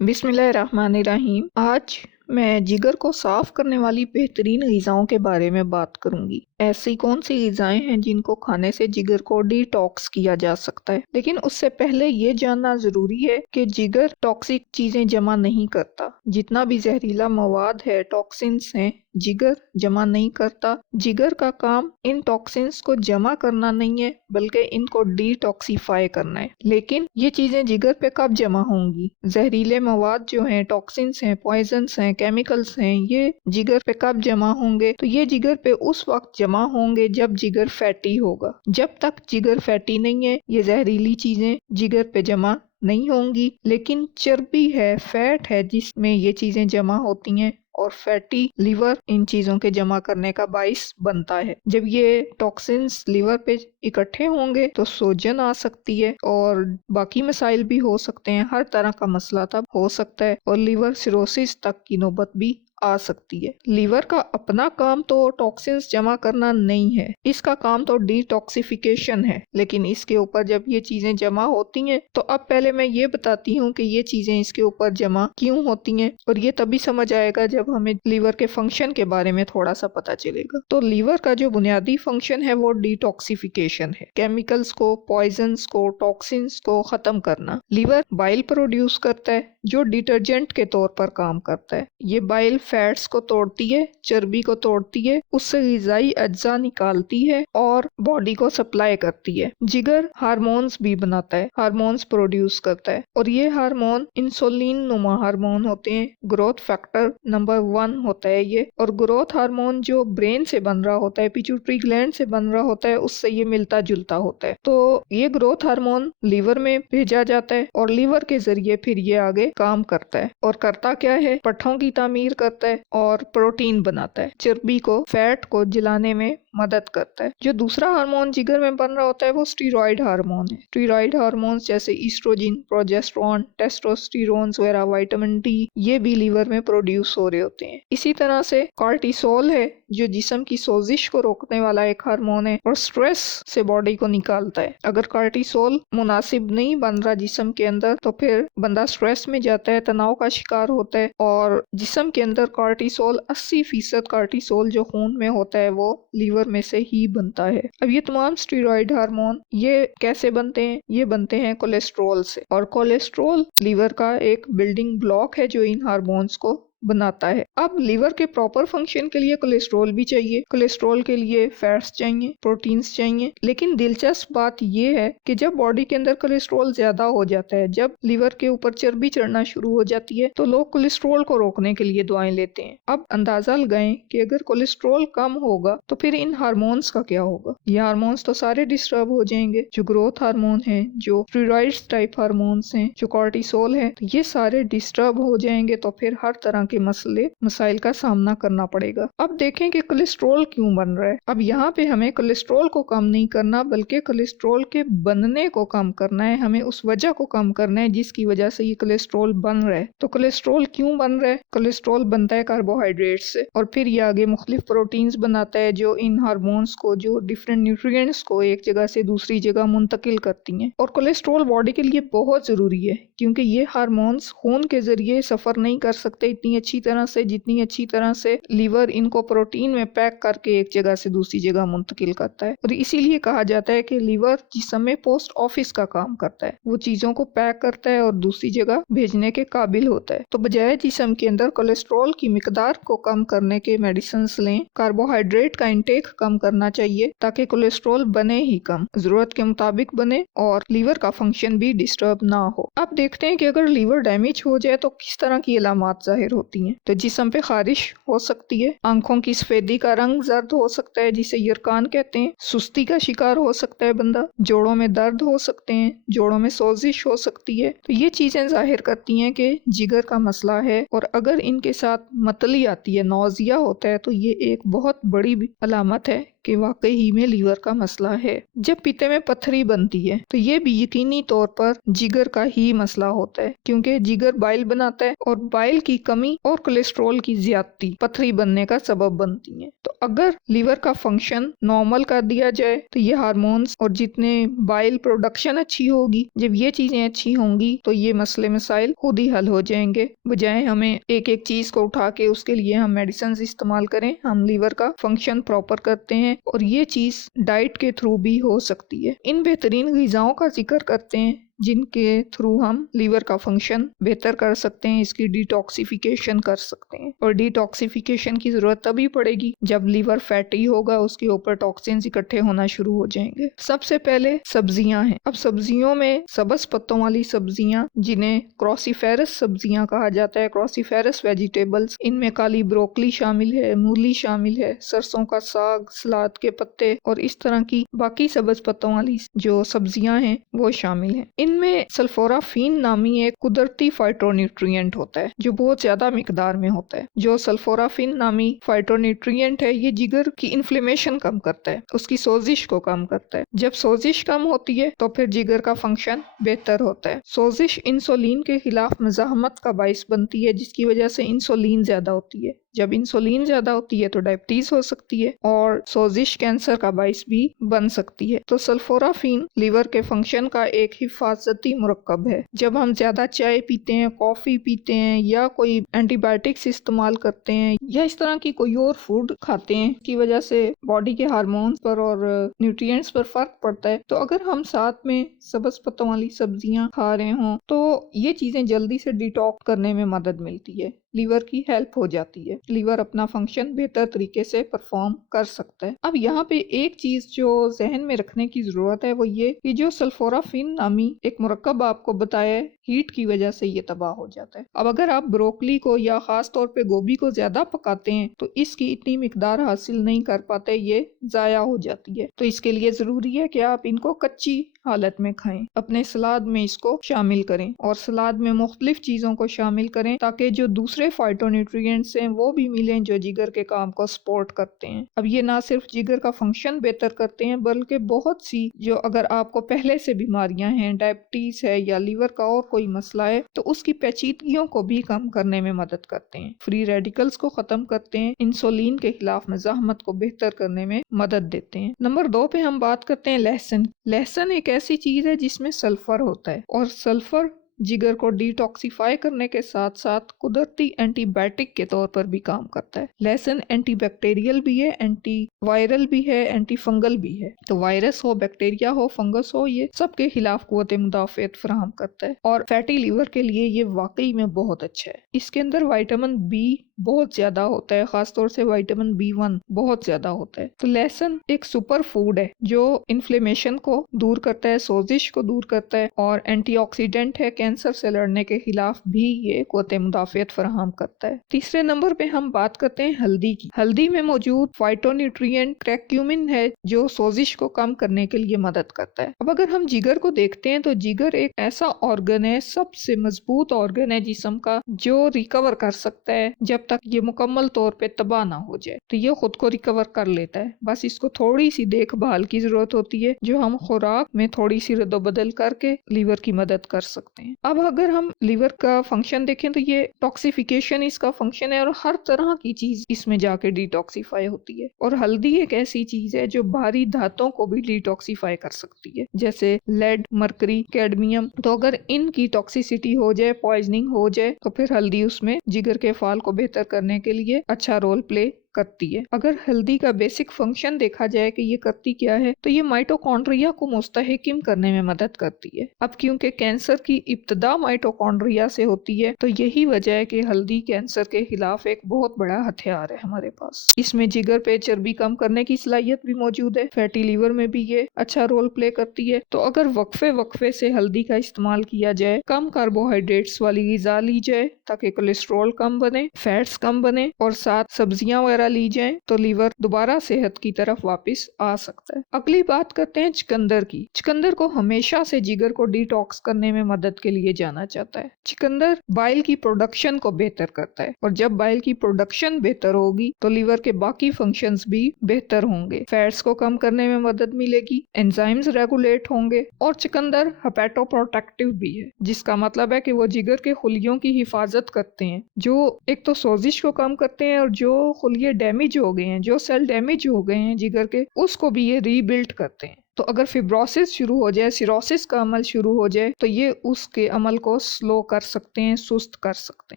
बिस्मिल्लाहिर्रहमानिर्रहीम। आज मैं जिगर को साफ करने वाली बेहतरीन ग़िज़ाओं के बारे में बात करूंगी। ऐसी कौन सी ग़िज़ाएं हैं जिनको खाने से जिगर को डिटॉक्स किया जा सकता है। लेकिन उससे पहले ये जानना ज़रूरी है कि जिगर टॉक्सिक चीज़ें जमा नहीं करता। जितना भी जहरीला मवाद है, टॉक्सिन्स हैं, जिगर जमा नहीं करता। जिगर का काम इन टॉक्सिन्स को जमा करना नहीं है, बल्कि इनको डिटॉक्सिफाई करना है। लेकिन ये चीज़ें जिगर पे कब जमा होंगी? जहरीले मवाद जो हैं, टॉक्सिन्स हैं, पॉइजन्स हैं, केमिकल्स हैं, ये जिगर पे कब जमा होंगे? तो ये जिगर पे उस वक्त जमा होंगे जब जिगर फैटी होगा। जब तक जिगर फैटी नहीं है, ये जहरीली चीज़ें जिगर पे जमा नहीं होंगी। लेकिन चर्बी है, फैट है, जिसमें ये चीज़ें जमा होती हैं और फैटी लिवर इन चीज़ों के जमा करने का बाइस बनता है। जब ये टॉक्सिन्स लिवर पे इकट्ठे होंगे तो सूजन आ सकती है और बाकी मसाइल भी हो सकते हैं। हर तरह का मसला तब हो सकता है और लिवर सिरोसिस तक की नौबत भी आ सकती है। लीवर का अपना काम तो टॉक्सिन्स जमा करना नहीं है, इसका काम तो डिटॉक्सिफिकेशन है। लेकिन इसके ऊपर जब ये चीजें जमा होती हैं तो अब पहले मैं ये बताती हूँ कि ये चीजें इसके ऊपर जमा क्यों होती हैं, और ये तभी समझ आएगा जब हमें लीवर के फंक्शन के बारे में थोड़ा सा पता चलेगा। तो लीवर का जो बुनियादी फंक्शन है वो डिटॉक्सिफिकेशन है, केमिकल्स को, पॉइजन्स को, टॉक्सिन्स को खत्म करना। लीवर बाइल प्रोड्यूस करता है जो डिटर्जेंट के तौर पर काम करता है। ये बाइल फैट्स को तोड़ती है, चर्बी को तोड़ती है, उससे ग़िज़ाई अज्जा निकालती है और बॉडी को सप्लाई करती है। जिगर हार्मोन्स भी बनाता है, हार्मोन्स प्रोड्यूस करता है, और ये हार्मोन इंसुलिन नुमा हार्मोन होते हैं। ग्रोथ फैक्टर नंबर 1 होता है ये, और ग्रोथ हार्मोन जो ब्रेन से बन रहा होता है, पिट्यूटरी ग्लैंड से बन रहा होता है, उससे ये मिलता जुलता होता है। तो ये ग्रोथ हार्मोन लीवर में भेजा जाता है और लीवर के जरिए फिर ये आगे काम करता है। और करता क्या है? पट्ठों की तामीर करता है और प्रोटीन बनाता है, चर्बी को, फैट को जलाने में मदद करता है। जो दूसरा हार्मोन जिगर में बन रहा होता है वो स्टीरॉयड हार्मोन है। स्टीरॉयड हार्मोन्स जैसे ईस्ट्रोजन, प्रोजेस्टेरोन, टेस्टोस्टेरोन वगैरह, विटामिन डी, ये भी लीवर में प्रोड्यूस हो रहे होते हैं। इसी तरह से कॉर्टिसोल है जो जिस्म की सोजिश को रोकने वाला एक हार्मोन है और स्ट्रेस से बॉडी को निकालता है। अगर कॉर्टिसोल मुनासिब नहीं बन रहा जिस्म के अंदर तो फिर बंदा स्ट्रेस में जाता है, तनाव का शिकार होता है, और जिस्म के अंदर कॉर्टिसोल 80% कॉर्टिसोल जो खून में होता है वो लीवर में से ही बनता है। अब ये तमाम स्टीरॉयड हार्मोन ये कैसे बनते हैं? ये बनते हैं कोलेस्ट्रॉल से, और कोलेस्ट्रॉल लीवर का एक बिल्डिंग ब्लॉक है जो इन हार्मोन्स को बनाता है। अब लीवर के प्रॉपर फंक्शन के लिए कोलेस्ट्रॉल भी चाहिए, कोलेस्ट्रॉल के लिए फैट्स चाहिए, प्रोटीन्स चाहिए। लेकिन दिलचस्प बात यह है कि जब बॉडी के अंदर कोलेस्ट्रॉल ज्यादा हो जाता है, जब लीवर के ऊपर चर्बी चढ़ना शुरू हो जाती है, तो लोग कोलेस्ट्रॉल को रोकने के लिए दवाएं लेते हैं। अब अंदाजा लगाएं कि अगर कोलेस्ट्रॉल कम होगा तो फिर इन हार्मोन्स का क्या होगा? ये हार्मोन्स तो सारे डिस्टर्ब हो जाएंगे। जो ग्रोथ हार्मोन है, जो स्टेरॉइड्स टाइप हार्मोन्स हैं, जो कॉर्टिसोल है, तो ये सारे डिस्टर्ब हो जाएंगे। तो फिर हर तरह के मसाइल का सामना करना पड़ेगा। अब देखें कि कोलेस्ट्रॉल क्यों बन रहा है। अब यहाँ पे हमें कोलेस्ट्रॉल को कम नहीं करना, बल्कि कोलेस्ट्रॉल के बनने को कम करना है। हमें उस वजह को कम करना है जिसकी वजह से ये कोलेस्ट्रॉल बन रहा है। तो कोलेस्ट्रॉल क्यों बन रहा है? कोलेस्ट्रॉल बनता है कार्बोहाइड्रेट से, और फिर ये आगे मुख्तलिफ प्रोटीन्स बनाता है जो इन हार्मोन्स को, जो डिफरेंट न्यूट्रिएंट्स को एक जगह से दूसरी जगह मुंतकिल करती हैं। और कोलेस्ट्रॉल बॉडी के लिए बहुत जरूरी है क्योंकि ये हार्मोन्स खून के जरिए सफर नहीं कर सकते इतनी अच्छी तरह से जितनी अच्छी तरह से लीवर इनको प्रोटीन में पैक करके एक जगह से दूसरी जगह मुंतकिल करता है। और इसीलिए कहा जाता है कि लीवर जिस्म में पोस्ट ऑफिस का काम करता है, वो चीजों को पैक करता है और दूसरी जगह भेजने के काबिल होता है। तो बजाय जिस्म के अंदर कोलेस्ट्रॉल की मिकदार को कम करने के मेडिसिन लें, कार्बोहाइड्रेट का इंटेक कम करना चाहिए ताकि कोलेस्ट्रॉल बने ही कम, जरूरत के मुताबिक बने और लीवर का फंक्शन भी डिस्टर्ब ना हो। अब देखते हैं कि अगर लीवर डैमेज हो जाए तो किस तरह की अलामात जाहिर होती हैं। तो जिस्म पे खारिश हो सकती है, आंखों की सफेदी का रंग जर्द हो सकता है जिसे यरकान कहते हैं, सुस्ती का शिकार हो सकता है बंदा, जोड़ों में दर्द हो सकते हैं, जोड़ों में सोजिश हो सकती है। तो ये चीजें जाहिर करती हैं कि जिगर का मसला है। और अगर इनके साथ मतली आती है, नौजिया होता है, तो ये एक बहुत बड़ी अलामत है कि वाकई ही में लीवर का मसला है। जब पीते में पत्थरी बनती है तो ये भी यकीनी तौर पर जिगर का ही मसला होता है, क्योंकि जिगर बाइल बनाता है और बाइल की कमी और कोलेस्ट्रॉल की ज्यादती पत्थरी बनने का सबब बनती है। तो अगर लीवर का फंक्शन नॉर्मल कर दिया जाए तो ये हार्मोन्स और जितने बाइल प्रोडक्शन अच्छी होगी, जब ये चीजें अच्छी होंगी तो ये मसले मसाइल खुद ही हल हो जाएंगे, बजाय हमें एक एक चीज को उठा के उसके लिए हम मेडिसिन इस्तेमाल करें। हम लीवर का फंक्शन प्रॉपर करते हैं और ये चीज डाइट के थ्रू भी हो सकती है। इन बेहतरीन ग़िज़ाओं का जिक्र करते हैं जिनके थ्रू हम लीवर का फंक्शन बेहतर कर सकते हैं, इसकी डिटॉक्सिफिकेशन कर सकते हैं। और डिटॉक्सिफिकेशन की जरूरत तभी पड़ेगी जब लीवर फैटी होगा, उसके ऊपर टॉक्सिन्स इकट्ठे होना शुरू हो जाएंगे। सबसे पहले सब्जियां हैं। अब सब्जियों में सबज पत्तों वाली सब्जियां, जिन्हें क्रॉसीफेरस सब्जियां कहा जाता है, क्रॉसीफेरस वेजिटेबल्स, इनमें काली ब्रोकली शामिल है, मूली शामिल है, सरसों का साग, सलाद के पत्ते और इस तरह की बाकी सबज पत्तों वाली जो सब्जियां हैं वो शामिल हैं। इनमें सल्फोराफिन नामी एक कुदरती फाइटोन्यूट्रिएंट होता है जो बहुत ज्यादा मिकदार में होता है। जो सल्फोराफिन नामी फाइटोन्यूट्रिएंट है ये जिगर की इन्फ्लेमेशन कम करता है, उसकी सोजिश को कम करता है। जब सोजिश कम होती है तो फिर जिगर का फंक्शन बेहतर होता है। सोजिश इंसुलिन के खिलाफ मज़ाहमत का बाइस बनती है, जिसकी वजह से इंसुलिन ज्यादा होती है। जब इंसुलिन ज्यादा होती है तो डायबिटीज हो सकती है और सोजिश कैंसर का बाइस भी बन सकती है। तो सल्फोराफिन लीवर के फंक्शन का एक हिफाजती मुरक्कब है। जब हम ज्यादा चाय पीते हैं, कॉफी पीते हैं या कोई एंटीबायोटिक्स इस्तेमाल करते हैं या इस तरह की कोई और फूड खाते हैं की वजह से बॉडी के हार्मोन्स पर और न्यूट्रिएंट्स पर फर्क पड़ता है, तो अगर हम साथ में सबज पत्तों वाली सब्जियां खा रहे हों तो ये चीजें जल्दी से डिटॉक्स करने में मदद मिलती है, लीवर की हेल्प हो जाती है, लीवर अपना फंक्शन बेहतर तरीके से परफॉर्म कर सकता है। अब यहाँ पे एक चीज जो जहन में रखने की जरूरत है वो ये कि जो सल्फोराफिन नामी एक मुरक्कब आपको बताया है, हीट की वजह से ये तबाह हो जाता है। अब अगर आप ब्रोकली को या खास तौर पे गोभी को ज्यादा पकाते हैं तो इसकी इतनी मिकदार हासिल नहीं कर पाते, ये जाया हो जाती है। तो इसके लिए जरूरी है कि आप इनको कच्ची हालत में खाएं, अपने सलाद में इसको शामिल करें और सलाद में मुख्तलिफ चीजों को शामिल करें ताकि जो दूसरे फाइटोन्यूट्रिएंट्स हैं वो भी मिलें जो जिगर के काम को सपोर्ट करते हैं। अब ये ना सिर्फ जिगर का फंक्शन बेहतर करते हैं बल्कि बहुत सी जो अगर आपको पहले से बीमारियां हैं, डायबिटीज है या लीवर का और कोई मसला है, तो उसकी पेचीदगियों को भी कम करने में मदद करते हैं, फ्री रेडिकल्स को खत्म करते हैं, इंसुलिन के खिलाफ मज़ाहमत को बेहतर करने में मदद देते हैं। नंबर 2 पे हम बात करते हैं लहसुन। लहसुन एक ऐसी चीज है जिसमें सल्फर होता है और सल्फर जिगर को डिटॉक्सिफाई करने के साथ साथ कुदरती एंटीबायोटिक के तौर पर भी काम करता है। लहसुन एंटीबैक्टीरियल भी है, एंटी वायरल भी है, एंटी फंगल भी है। तो वायरस हो, बैक्टीरिया हो, फंगस हो, ये सबके खिलाफ कुव्वत मुदाफ़अत फराहम करता है और फैटी लीवर के लिए ये वाकई में बहुत अच्छा है। इसके अंदर विटामिन बी बहुत ज्यादा होता है, खासतौर से विटामिन B1 बहुत ज्यादा होता है। तो लहसुन एक सुपर फूड है जो इन्फ्लेमेशन को दूर करता है, सोजिश को दूर करता है और एंटीऑक्सीडेंट है, कैंसर से लड़ने के खिलाफ भी ये कुव्वत मुदाफ़अत फराहम करता है। तीसरे नंबर पे हम बात करते हैं हल्दी की। हल्दी में मौजूद फाइटोन्यूट्रिएंट क्रैक्यूमिन है जो सोजिश को कम करने के लिए मदद करता है। अब अगर हम जिगर को देखते हैं तो जिगर एक ऐसा ऑर्गन है, सबसे मजबूत ऑर्गन है जिस्म का, जो रिकवर कर सकता है जब तक ये मुकम्मल तौर पे तबाह ना हो जाए। तो ये खुद को रिकवर कर लेता है, बस इसको थोड़ी सी देखभाल की जरूरत होती है जो हम खुराक में थोड़ी सी रद्दोबदल करके लीवर की मदद कर सकते हैं। अब अगर हम लीवर का फंक्शन देखें तो ये टॉक्सिफिकेशन इसका फंक्शन है और हर तरह की चीज इसमें जाके डिटॉक्सिफाई होती है। और हल्दी एक ऐसी चीज है जो भारी धातुओं को भी डिटॉक्सिफाई कर सकती है, जैसे लेड, मरकरी, कैडमियम। तो अगर इनकी टॉक्सिसिटी हो जाए, पॉइजनिंग हो जाए, तो फिर हल्दी उसमें जिगर के फाल को बेहतर करने के लिए अच्छा रोल प्ले करती है। अगर हल्दी का बेसिक फंक्शन देखा जाए कि ये करती क्या है, तो ये माइटोकॉन्ड्रिया को मुस्तहकिम करने में मदद करती है। अब क्योंकि कैंसर की इब्तिदा माइटोकॉन्ड्रिया से होती है, तो यही वजह है कि हल्दी कैंसर के खिलाफ एक बहुत बड़ा हथियार है हमारे पास। इसमें जिगर पे चर्बी कम करने की सलाहियत भी मौजूद है, फैटी लीवर में भी ये अच्छा रोल प्ले करती है। तो अगर वक्फे से हल्दी का इस्तेमाल किया जाए, कम कार्बोहाइड्रेट्स वाली ग़िज़ा ली जाए ताकि कोलेस्ट्रॉल कम बने, फैट्स कम बने और साथ सब्जियां तरह ली जाए तो लीवर दोबारा सेहत की तरफ वापस आ सकता है। अगली बात करते हैं चुकंदर की। चुकंदर को हमेशा से जिगर को डिटॉक्स करने में मदद के लिए जाना जाता है। चुकंदर बाइल की प्रोडक्शन को बेहतर करता है और जब बाइल की प्रोडक्शन बेहतर होगी तो लीवर के बाकी फंक्शंस भी बेहतर होंगे। फैट्स को कम करने में मदद मिलेगी, एंजाइम्स रेगुलेट होंगे और चुकंदर हेपेटोप्रोटेक्टिव भी है, जिसका मतलब है कि वो जिगर के खुलियों की हिफाजत करते हैं, जो एक तो सोजिश को कम करते हैं और जो खुलिये डैमेज हो गए हैं, जो सेल डैमेज हो गए हैं जिगर के, उसको भी ये रीबिल्ड करते हैं। तो अगर फिब्रोसिस शुरू हो जाए, सिरोसिस का अमल शुरू हो जाए तो ये उसके अमल को स्लो कर सकते हैं, सुस्त कर सकते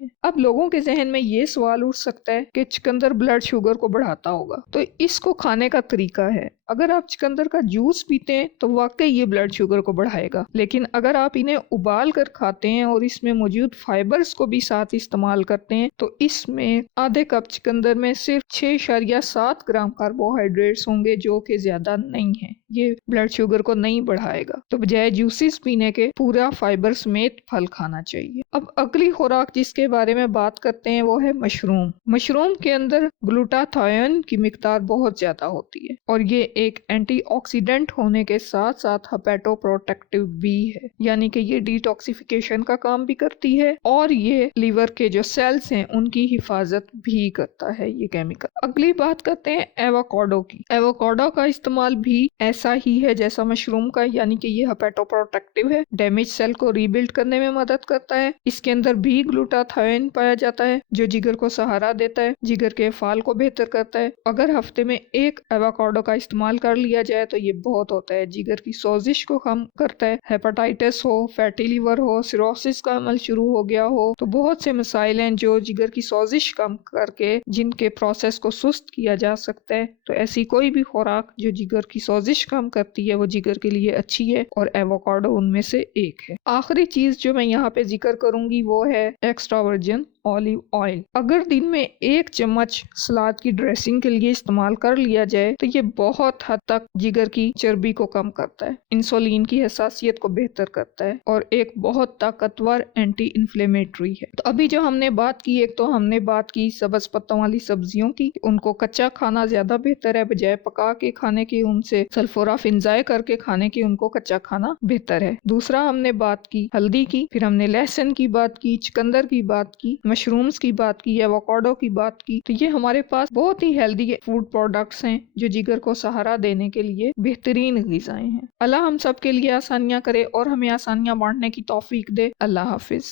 हैं। अब लोगों के जहन में ये सवाल उठ सकता है कि चुकंदर ब्लड शुगर को बढ़ाता होगा, तो इसको खाने का तरीका है। अगर आप चुकंदर का जूस पीते हैं तो वाकई ये ब्लड शुगर को बढ़ाएगा, लेकिन अगर आप इन्हें उबाल कर खाते हैं और इसमें मौजूद फाइबर्स को भी साथ इस्तेमाल करते हैं तो इसमें आधे कप चुकंदर में सिर्फ 6.7 ग्राम कार्बोहाइड्रेट्स होंगे, जो कि ज्यादा नहीं है। ये ब्लड शुगर को नहीं बढ़ाएगा। तो बजाय जूसेस पीने के पूरा फाइबर समेत फल खाना चाहिए। अब अगली खुराक जिसके बारे में बात करते हैं वो है मशरूम। मशरूम के अंदर ग्लूटाथायोन की मिकदार बहुत ज्यादा होती है और ये एक एंटीऑक्सीडेंट होने के साथ साथ हेपेटोप्रोटेक्टिव भी है, यानी कि ये डिटॉक्सिफिकेशन का काम भी करती है और ये लीवर के जो सेल्स हैं उनकी हिफाजत भी करता है ये केमिकल। अगली बात करते हैं एवोकाडो की। एवोकाडो का इस्तेमाल भी ऐसा ही है जैसा मशरूम का, यानी कि ये हेपेटोप्रोटेक्टिव है, डैमेज सेल को रीबिल्ड करने में मदद करता है। इसके अंदर भी ग्लूटाथायोन पाया जाता है जो जिगर को सहारा देता है, जिगर के फाल को बेहतर करता है। अगर हफ्ते में एक एवोकाडो का इस्तेमाल कर लिया जाए तो ये बहुत होता है। जिगर की सोजिश को कम करता है। हेपेटाइटिस हो, फैटी लिवर हो, सिरोसिस का अमल शुरू हो गया हो, तो बहुत से मसाइल हैं जो जिगर की सोजिश कम करके जिनके प्रोसेस को सुस्त किया जा सकता है। तो ऐसी कोई भी खुराक जो जिगर की सोजिश कम करती है वो जिगर के लिए अच्छी है और एवोकाडो उनमें से एक है। आखिरी चीज जो मैं यहाँ पे जिक्र करूंगी वो है एक्स्ट्रा वर्जिन ऑलिव ऑयल। अगर दिन में 1 चम्मच सलाद की ड्रेसिंग के लिए इस्तेमाल कर लिया जाए तो ये बहुत हद तक जिगर की चर्बी को कम करता है, इंसुलिन की हसासियत को बेहतर करता है और एक बहुत ताकतवर एंटी इन्फ्लेमेटरी है। तो अभी जो हमने बात की, एक तो हमने बात की सब्ज पत्तों वाली सब्जियों की, उनको कच्चा खाना ज्यादा बेहतर है बजाय पका के खाने की, उनसे सल्फोराफिनजाए करके खाने की उनको कच्चा खाना बेहतर है। दूसरा हमने बात की हल्दी की, फिर हमने लहसुन की बात की, चुकंदर की बात की, मशरूम्स की बात की, एवोकाडो की बात की। तो ये हमारे पास बहुत ही हेल्दी फूड प्रोडक्ट्स हैं जो जिगर को सहारा देने के लिए बेहतरीन ग़िज़ाएं हैं। अल्लाह हम सब के लिए आसानियां करे और हमें आसानियां बांटने की तौफीक दे। अल्लाह हाफिज।